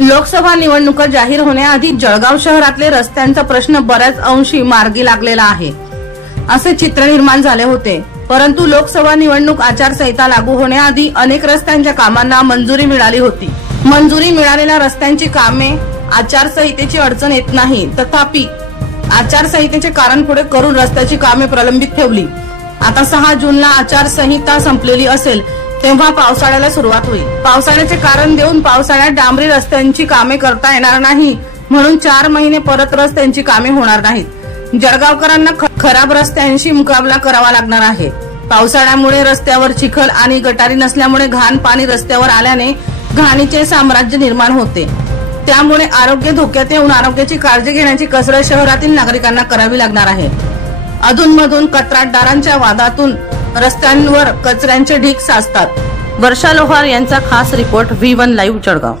लोकसभा निवडणुका जाहीर होण्याआधी जळगाव शहरातले रस्त्यांचा प्रश्न बऱ्याच अंशी मार्गी लागलेला आहे असे चित्र निर्माण झाले होते। परंतु लोकसभा निवडणूक आचारसंहिता लागू होण्याआधी अनेक रस्त्यांच्या कामांना मंजुरी मिळाली होती। मंजुरी मिळालेल्या रस्त्यांची कामे आचारसंहितेची अडचण येत नाही, तथापि आचारसंहितेचे कारण पुढे करून रस्त्याची कामे प्रलंबित ठेवली। आता 6 जूनला आचारसंहिता संपलेली असेल तेव्हा पावसाळ्याला सुरुवात होईल। पावसाळ्याचे कारण देऊन पावसाळ्यात डांबरी रस्त्यांची कामे करता येणार नाही, म्हणून 4 महिने परत रस्त्यांची कामे होणार नाहीत। जळगावकरांना खराब रस्त्यांशी मुकाबला करावा लागणार आहे। पावसाळ्यामुळे रस्त्यावर चिखल आणि गटारी नसल्यामुळे घाण पाणी रस्त्यावर आल्याने घाणीचे साम्राज्य निर्माण होते। त्यामुळे आरोग्य धोक्यात येऊन आरोग्याची काळजी घेण्याची कसरत शहरातील नागरिकांना करावी लागणार आहे। अधूनमधून कंत्राटदारांच्या वादातून रस्त्यांवर कचऱ्यांचे ढीग साचतात। वर्षा लोहार यांचा खास रिपोर्ट V1 लाईव्ह जळगाव।